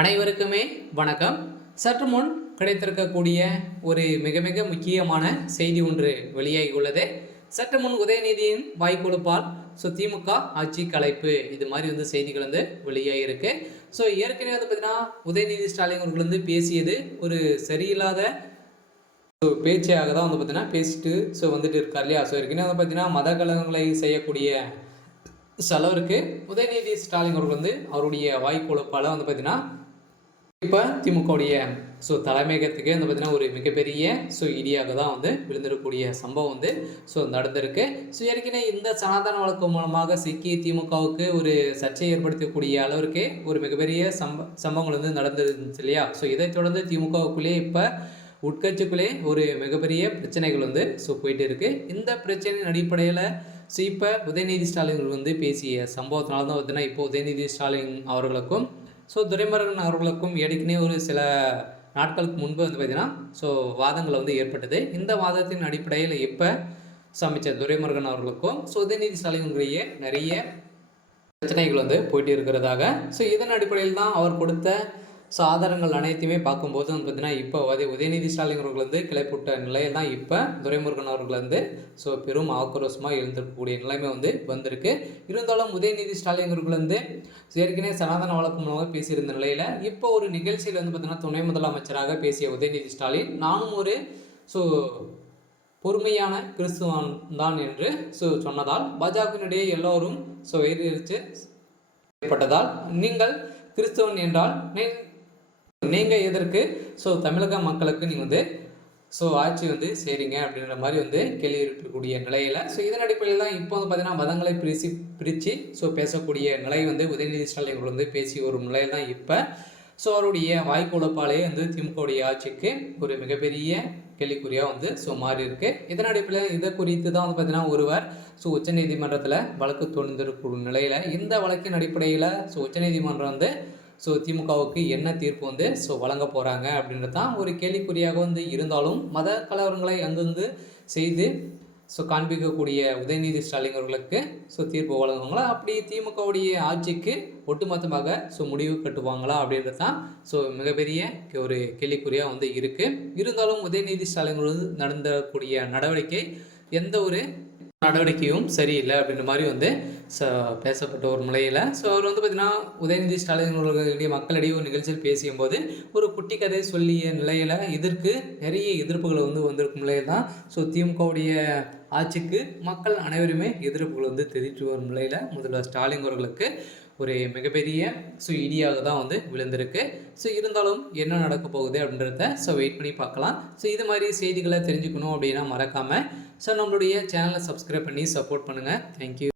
அனைவருக்குமே வணக்கம். சற்று முன் கிடைத்திருக்கக்கூடிய ஒரு மிக மிக முக்கியமான செய்தி ஒன்று வெளியாகி உள்ளது. சற்று முன் உதயநிதியின் வாய்க்கொழுப்பால் திமுக ஆட்சி கலைப்பு இது மாதிரி செய்திகள் வெளியாகிருக்கு. ஏற்கனவே பார்த்தீங்கன்னா உதயநிதி ஸ்டாலின் அவர்கள் பேசியது ஒரு சரியில்லாத பேச்சாக தான் பார்த்தீங்கன்னா பேசிட்டு வந்துட்டு இருக்கார் இல்லையா. ஏற்கனவே பார்த்தீங்கன்னா மத கலகங்களை செய்யக்கூடிய சிலருக்கு உதயநிதி ஸ்டாலின் அவர்கள் அவருடைய வாய்க்கொழுப்பால் பார்த்தீங்கன்னா இப்போ திமுகவுடைய தலைமையகத்துக்கு பார்த்தீங்கன்னா ஒரு மிகப்பெரிய இடியாக தான் விழுந்திருக்கக்கூடிய சம்பவம் நடந்திருக்கு. ஏற்கனவே இந்த சனாதன வழக்கு மூலமாக சிக்கி திமுகவுக்கு ஒரு சர்ச்சை ஏற்படுத்தக்கூடிய அளவிற்கு ஒரு மிகப்பெரிய சம்பவங்கள் நடந்துருந்துச்சு இல்லையா. இதை தொடர்ந்து திமுகவுக்குள்ளே இப்போ உட்கட்சிக்குள்ளே ஒரு மிகப்பெரிய பிரச்சனைகள் போயிட்டு இருக்கு. இந்த பிரச்சனையின் அடிப்படையில் இப்போ உதயநிதி ஸ்டாலின் பேசிய சம்பவத்தினால தான் பார்த்தீங்கன்னா இப்போ உதயநிதி ஸ்டாலின் அவர்களுக்கும் துரைமுருகன் அவர்களுக்கும் ஏற்கனவே ஒரு சில நாட்களுக்கு முன்பு பார்த்தீங்கன்னா வாதங்கள் ஏற்பட்டது. இந்த வாதத்தின் அடிப்படையில் இப்போ அமைச்சர் துரைமுருகன் அவர்களுக்கும் உதயநிதி ஸ்டாலினுடைய நிறைய பிரச்சனைகள் போயிட்டு இருக்கிறதாக இதன் அடிப்படையில் தான் அவர் கொடுத்த ஆதாரங்கள் அனைத்தையுமே பார்க்கும்போது பார்த்தீங்கன்னா இப்போ உதயநிதி ஸ்டாலின் அவர்கள் கிளைப்புட்ட நிலையில் தான் இப்போ துரைமுருகன் அவர்கள் பெரும் ஆக்ரோஷமாக எழுந்திருக்கக்கூடிய நிலைமை வந்திருக்கு. இருந்தாலும் உதயநிதி ஸ்டாலின் அவர்கள் ஏற்கனவே சனாதன வழக்கு மூலமாக பேசியிருந்த நிலையில் இப்போ ஒரு நிகழ்ச்சியில் பார்த்தீங்கன்னா துணை முதலமைச்சராக பேசிய உதயநிதி ஸ்டாலின் நானும் ஒரு பொறுமையான கிறிஸ்துவன் தான் என்று சொன்னதால் பாஜகவினுடைய எல்லோரும் எதிர்த்து ஏற்பட்டதால் நீங்கள் கிறிஸ்தவன் என்றால் நீங்கள் எதற்கு தமிழக மக்களுக்கு நீங்கள் ஆட்சி செய்கிறீங்க அப்படின்ற மாதிரி கேள்வி எழுப்பக்கூடிய நிலையில் இதன் அடிப்படையில் தான் இப்போ பார்த்தீங்கன்னா மதங்களை பிரித்து பேசக்கூடிய நிலை உதயநிதி ஸ்டாலின் அவர்கள் பேசி ஒரு நிலையில் தான் இப்போ அவருடைய வாய்க்கொழுப்பாலே திமுகவுடைய ஆட்சிக்கு ஒரு மிகப்பெரிய கேள்விக்குறியாக மாறி இருக்கு. இதன் அடிப்படையில் இதை குறித்து தான் பார்த்தீங்கன்னா ஒருவர் உச்சநீதிமன்றத்தில் வழக்கு தொடர்ந்திருக்கும் நிலையில் இந்த வழக்கின் அடிப்படையில் உச்சநீதிமன்றம் திமுகவுக்கு என்ன தீர்ப்பு வழங்க போகிறாங்க அப்படின்றது தான் ஒரு கேள்விக்குறியாக இருந்தாலும் மத கலவரங்களை அங்கங்கே செய்து காண்பிக்கக்கூடிய உதயநிதி ஸ்டாலின் அவர்களுக்கு தீர்ப்பு வழங்குவாங்களா, அப்படி திமுகவுடைய ஆட்சிக்கு ஒட்டுமொத்தமாக முடிவு கட்டுவாங்களா அப்படின்றது தான் மிகப்பெரிய ஒரு கேள்விக்குறியாக இருக்குது. இருந்தாலும் உதயநிதி ஸ்டாலின் அவர்கள் நடந்தக்கூடிய நடவடிக்கை எந்த ஒரு நடவடிக்கையும் சரியில்லை அப்படின்ற மாதிரி பேசப்பட்ட ஒரு நிலையில் அவர் பார்த்திங்கன்னா உதயநிதி ஸ்டாலின் அவர்களுடைய மக்களிடையே ஒரு நிகழ்ச்சியில் பேசியும்போது ஒரு குட்டி கதை சொல்லிய நிலையில் இதற்கு நிறைய எதிர்ப்புகள் வந்திருக்கும் நிலையில் தான் திமுகவுடைய ஆட்சிக்கு மக்கள் அனைவருமே எதிர்ப்புகள் தெரிவித்து வரும் நிலையில் முதல்வர் ஸ்டாலின் அவர்களுக்கு ஒரு மிகப்பெரிய இடியாக தான் விழுந்திருக்கு. இருந்தாலும் என்ன நடக்க போகுது அப்படின்றத வெயிட் பண்ணி பார்க்கலாம். இது மாதிரி செய்திகளை தெரிஞ்சுக்கணும் அப்படின்னா மறக்காமல் நம்மளுடைய சேனலை சப்ஸ்கிரைப் பண்ணி சப்போர்ட் பண்ணுங்கள். தேங்க்யூ.